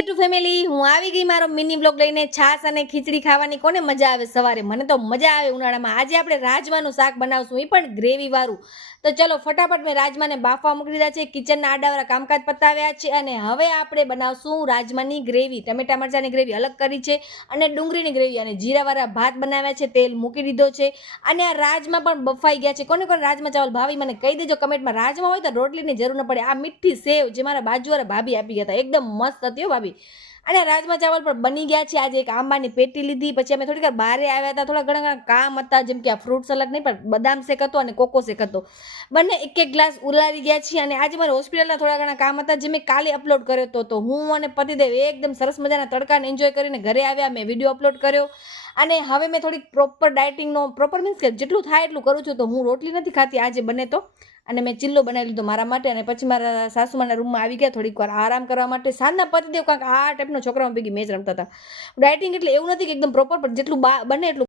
two family હું આવી ગઈ મારો મિની બ્લોગ લઈને છાસ અને ખીચડી ખાવાની કોને મજા આવે સવારે મને તો મજા આવે ઉનાળામાં આજે આપણે રાજમાનું શાક બનાવશું એ પણ ગ્રેવી વાળું તો ચલો ફટાફટ મેં રાજમાને બાફવા મૂકી દીધા છે કિચનના આડાવાળા કામકાજ પતાવ્યા છે અને હવે આપણે બનાવશું રાજમાની ગ્રેવી ટમેટા મરચાંની ગ્રેવી અલગ કરી છે અને ડુંગળીની ગ્રેવી અને જીરાવાળા ભાત બનાવ્યા છે તેલ મૂકી દીધો છે અને આ રાજમા પણ બફાઈ ગયા છે કોને કોને રાજમા ચાવલ ભાવી મને કહી દેજો કમેન્ટમાં રાજમા હોય તો રોટલીની જરૂર ન પડે આ મીઠી સેવ જે મારા બાજુવાળા ભાભી આપી ગયા હતા એકદમ મસ્ત હતી ભાભી અને રાજમા ચાવલ પણ બની ગયા છે આજે એક આંબાની પેટી લીધી પછી અમે થોડીક બહાર આવ્યા હતા થોડા ઘણા કામ હતા જેમ કે આ ફ્રૂટ સલાડ નહીં પણ બદામ શેક હતો અને કોકો શેક હતો બંને એક ગ્લાસ ઉલારી ગયા છીએ અને આજે મારે હોસ્પિટલના થોડા ઘણા કામ હતા જે મેં કાલે અપલોડ કર્યો હતો તો હું અને પતિદેવ એકદમ સરસ મજાના તડકાને એન્જોય કરીને ઘરે આવ્યા મેં વિડીયો અપલોડ કર્યો અને હવે મેં થોડીક પ્રોપર ડાયટિંગનો પ્રોપર મીન્સ કે જેટલું થાય એટલું કરું છું તો હું રોટલી નથી ખાતી આજે બને તો અને મેં ચિલ્લો બનાવી લીધો મારા માટે અને પછી મારા સાસુમાના રૂમમાં આવી ગયા થોડીક વાર આરામ કરવા માટે સાંજના પતિદેવ કાંઈક આ ટાઈપનો છોકરાઓ ભેગી મેચ રમતા હતા ડાયટિંગ એટલે એવું નથી કે એકદમ પ્રોપર પણ જેટલું બને એટલું